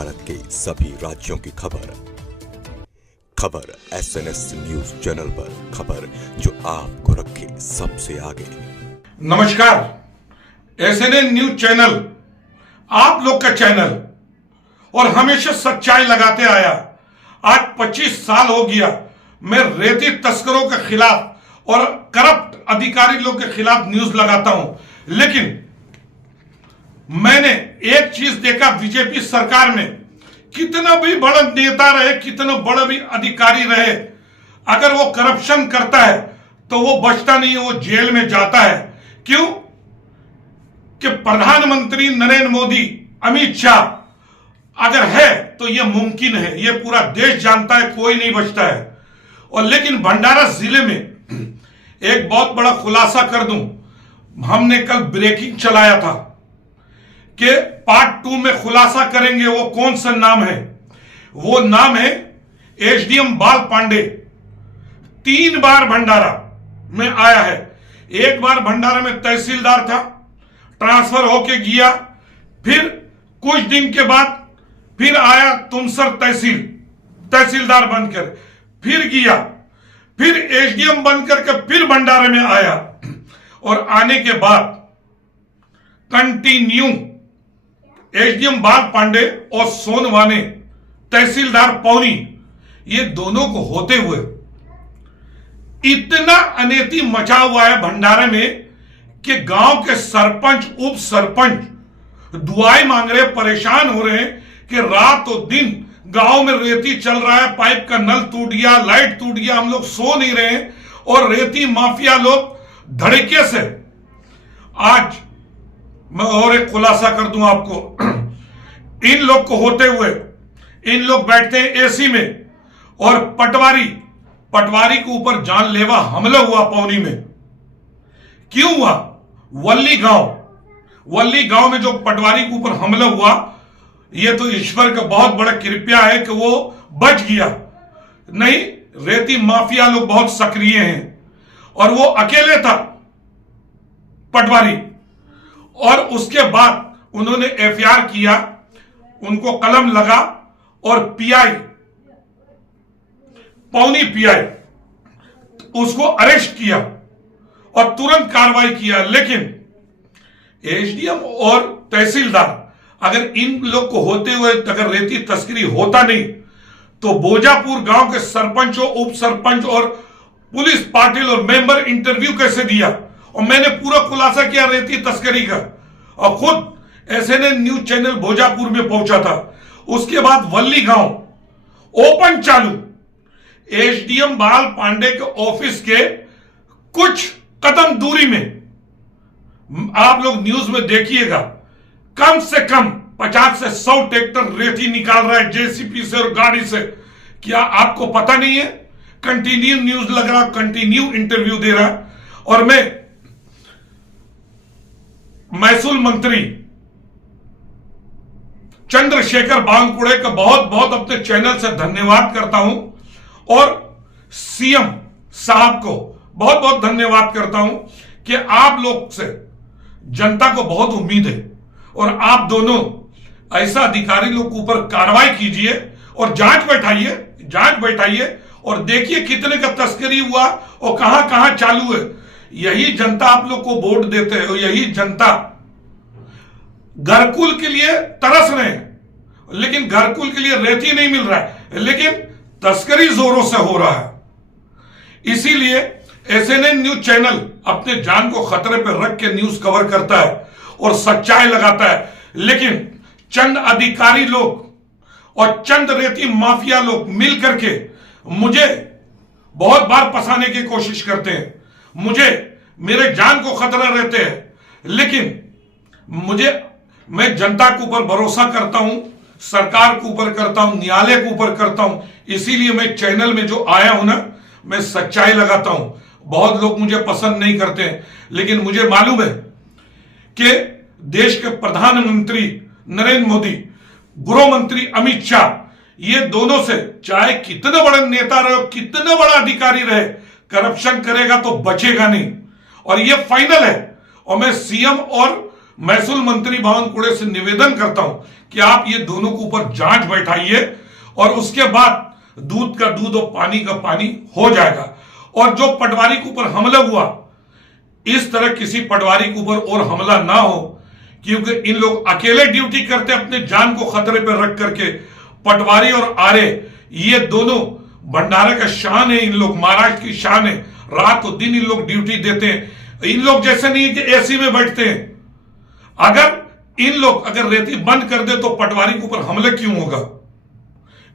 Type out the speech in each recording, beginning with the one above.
भारत के सभी राज्यों की खबर SNS न्यूज चैनल पर, खबर जो आपको रखे सबसे आगे। नमस्कार, SNN न्यूज चैनल आप लोग का चैनल और हमेशा सच्चाई लगाते आया। आज 25 साल हो गया मैं रेती तस्करों के खिलाफ और करप्ट अधिकारी लोग के खिलाफ न्यूज लगाता हूं, लेकिन मैंने एक चीज देखा, बीजेपी सरकार में कितना भी बड़ा नेता रहे, कितना बड़ा भी अधिकारी रहे, अगर वो करप्शन करता है तो वो बचता नहीं है, वो जेल में जाता है। क्यों? कि प्रधानमंत्री नरेंद्र मोदी, अमित शाह अगर है तो ये मुमकिन है, ये पूरा देश जानता है, कोई नहीं बचता है। और लेकिन भंडारा जिले में एक बहुत बड़ा खुलासा कर दूं, हमने कल ब्रेकिंग चलाया था कि पार्ट 2 में खुलासा करेंगे। वो कौन सा नाम है? वो नाम है एसडीएम बाल पांडे। 3 बार भंडारा में आया है। एक बार भंडारा में तहसीलदार था, ट्रांसफर होके गया, फिर कुछ दिन के बाद फिर आया तुमसर तहसीलदार बनकर, फिर गया, फिर एसडीएम बनकर के फिर भंडारे में आया। और आने के बाद कंटिन्यू एसडीएम बाल पांडे और सोनवाने तहसीलदार पौनी, ये दोनों को होते हुए इतना अनैति मचा हुआ है भंडारे में कि गांव के सरपंच, उप सरपंच दुआएं मांग रहे, परेशान हो रहे हैं कि रात और दिन गांव में रेती चल रहा है, पाइप का नल टूट गया, लाइट टूट गया, हम लोग सो नहीं रहे हैं। और रेती माफिया लोग धड़के से, आज मैं और एक खुलासा कर दूं आपको, इन लोग को होते हुए इन लोग बैठते हैं एसी में, और पटवारी के ऊपर जानलेवा हमला हुआ पौनी में। क्यों हुआ? वल्ली गांव में जो पटवारी के ऊपर हमला हुआ, ये तो ईश्वर का बहुत बड़ा कृपया है कि वो बच गया। नहीं, रेती माफिया लोग बहुत सक्रिय हैं और वो अकेले था पटवारी। और उसके बाद उन्होंने एफआईआर किया, उनको कलम लगा और पौनी पीआई उसको अरेस्ट किया और तुरंत कार्रवाई किया। लेकिन एसडीएम और तहसीलदार, अगर इन लोग को होते हुए अगर रेती तस्करी होता नहीं तो बोजापुर गांव के सरपंचों, उप सरपंच और पुलिस पाटिल और मेंबर इंटरव्यू कैसे दिया। और मैंने पूरा खुलासा किया रेती तस्करी का, और खुद एसएनएन न्यूज चैनल भोजापुर में पहुंचा था। उसके बाद वल्ली गांव ओपन चालू, एसडीएम बाल पांडे के ऑफिस के कुछ कदम दूरी में, आप लोग न्यूज में देखिएगा, कम से कम 50 से 100 ट्रैक्टर रेती निकाल रहा है जेसीबी से और गाड़ी से। क्या आपको पता नहीं है? कंटिन्यू न्यूज लग रहा, कंटिन्यू इंटरव्यू दे रहा। और मैं महसूल मंत्री चंद्रशेखर बावनकुळे का बहुत बहुत अपने चैनल से धन्यवाद करता हूं, और सीएम साहब को बहुत बहुत धन्यवाद करता हूं कि आप लोग से जनता को बहुत उम्मीद है, और आप दोनों ऐसा अधिकारी लोग के ऊपर कार्रवाई कीजिए और जांच बैठाइए और देखिए कितने का तस्करी हुआ और कहां कहां चालू है। यही जनता आप लोग को वोट देते हैं, और यही जनता घरकुल के लिए तरस रहे हैं, लेकिन घरकुल के लिए रेती नहीं मिल रहा है, लेकिन तस्करी जोरों से हो रहा है। इसीलिए एसएनएन न्यूज चैनल अपने जान को खतरे पर रख के न्यूज कवर करता है और सच्चाई लगाता है। लेकिन चंद अधिकारी लोग और चंद रेती माफिया लोग मिल करके मुझे बहुत बार फंसाने की कोशिश करते हैं, मुझे मेरे जान को खतरा रहते हैं। लेकिन मैं जनता के ऊपर भरोसा करता हूं, सरकार के ऊपर करता हूं, न्यायालय के ऊपर करता हूं। इसीलिए मैं चैनल में जो आया हूं ना, मैं सच्चाई लगाता हूं। बहुत लोग मुझे पसंद नहीं करते हैं, लेकिन मुझे मालूम है कि देश के प्रधानमंत्री नरेंद्र मोदी, गृह मंत्री अमित शाह, ये दोनों से चाहे कितना बड़ा नेता रहे, कितना बड़ा अधिकारी रहे, करप्शन करेगा तो बचेगा नहीं। और ये फाइनल है। और मैं सीएम और महसूल मंत्री बावनकुड़े से निवेदन करता हूं कि आप ये दोनों के ऊपर जांच बैठाइए और उसके बाद दूध का दूध और पानी का पानी हो जाएगा। और जो पटवारी के ऊपर हमला हुआ, इस तरह किसी पटवारी के ऊपर और हमला ना हो, क्योंकि इन लोग अकेले ड्यूटी करते, अपने जान को खतरे पर रख करके। पटवारी और आर्य ये दोनों भंडारे का शान है, इन लोग महाराष्ट्र की शान है। रात और दिन इन लोग ड्यूटी देते हैं। इन लोग जैसे नहीं है कि एसी में बैठते हैं। अगर इन लोग अगर रेती बंद कर दे तो पटवारी के ऊपर हमले क्यों होगा।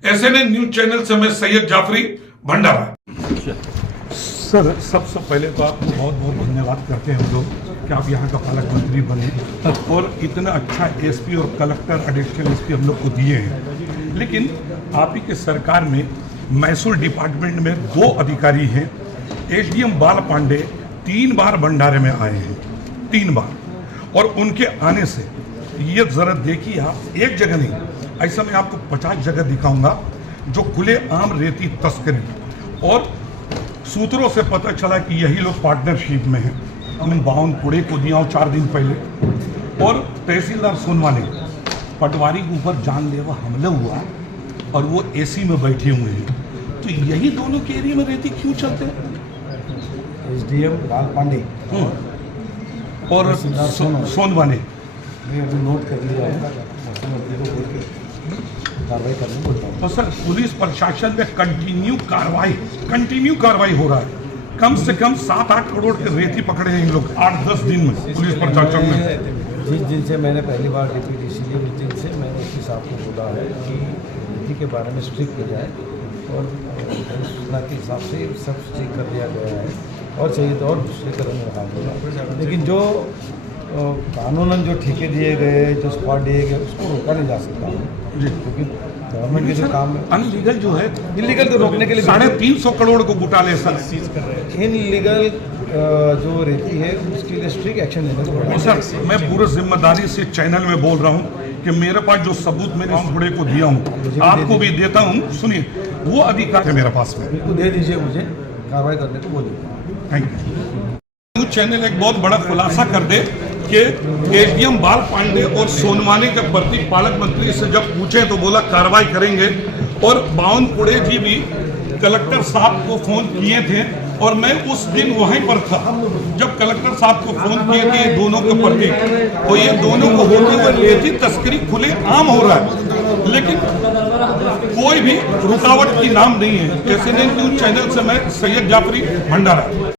एसएनएन न्यूज चैनल से मैं सैयद जाफरी, भंडारा। सर, सबसे पहले तो आपको बहुत बहुत धन्यवाद करते हैं हम लोग कि आप यहाँ का पालक मंत्री बने और इतना अच्छा एसपी और कलेक्टर एडिशनल एसपी हम लोग को दिए हैं। लेकिन आप ही के सरकार में महसूल डिपार्टमेंट में 2 अधिकारी हैं। एसडीएम बाल पांडे 3 बार भंडारे में आए हैं, 3 बार, और उनके आने से ये जरा देखिए आप, एक जगह नहीं, ऐसा मैं आपको 50 जगह दिखाऊंगा जो खुले आम रेती तस्करी। और सूत्रों से पता चला कि यही लोग पार्टनरशिप में हैं। हमने बावनकुड़े को दिया हूँ 4 दिन पहले, और तहसीलदार सोनवाने पटवारी के ऊपर जानलेवा हमला हुआ और वो एसी में बैठे हुए हैं। तो यही दोनों के एरिया में रेती क्यों चलते हैं? एसडीएम बाल पांडे और सोनवाने ने अभी नोट कर लिया है, मुख्यमंत्री को बोल के कार्रवाई करने को बोलता हूँ। तो सर, पुलिस प्रशासन में कंटिन्यू कार्रवाई हो रहा है। कम से कम 7-8 करोड़ के रेती पकड़े हैं इन लोग 8-10 दिन में पुलिस प्रशासन में। जिस दिन से मैंने पहली बार डिप्टी डीसी लिया, उस दिन से मैंने उसी साहब को बोला है कि नीति के बारे में स्ट्रिक्ट किया जाए, और सूचना के हिसाब से सब स्ट्रिक्ट कर दिया गया है, और चाहिए तो और दूसरे कदम रखा होगा। लेकिन जो कानूनन जो ठेके दिए गए, जो स्पॉट दिए गए, उसको रोका नहीं जा सकता जी, क्योंकि गवर्नमेंट के जो काम अनलीगल जो है, इलीगल तो रोकने के लिए 350 करोड़ को घोटाले सर सीज कर रहे हैं। इनलीगल जो रेती है उसके लिए स्ट्रिक्ट एक्शन लेने को और सर, मैं पूरी जिम्मेदारी से चैनल में बोल रहा हूँ कि मेरे पास जो सबूत मैंने घोड़े को दिया हूँ, आपको भी देता हूँ। सुनिए, वो अधिकार है मेरे पास में, बिल्कुल दे दीजिए, मुझे कार्रवाई करने को बोलिए। Thank you. न्यूज चैनल एक बहुत बड़ा खुलासा कर दे कि एसडीएम बाल पांडे और सोनवाने के प्रति पालक मंत्री से जब पूछे तो बोला कार्रवाई करेंगे। और बावनकुड़े जी भी कलेक्टर साहब को फोन किए थे, और मैं उस दिन वहीं पर था जब कलेक्टर साहब को फोन किए थे ये दोनों के प्रति। तो ये दोनों को होते हुए रेती तस्करी खुले आम हो रहा है, लेकिन कोई भी रुकावट की नाम नहीं है। एसएनएन न्यूज चैनल से मैं सैयद जाफरी, भंडारा।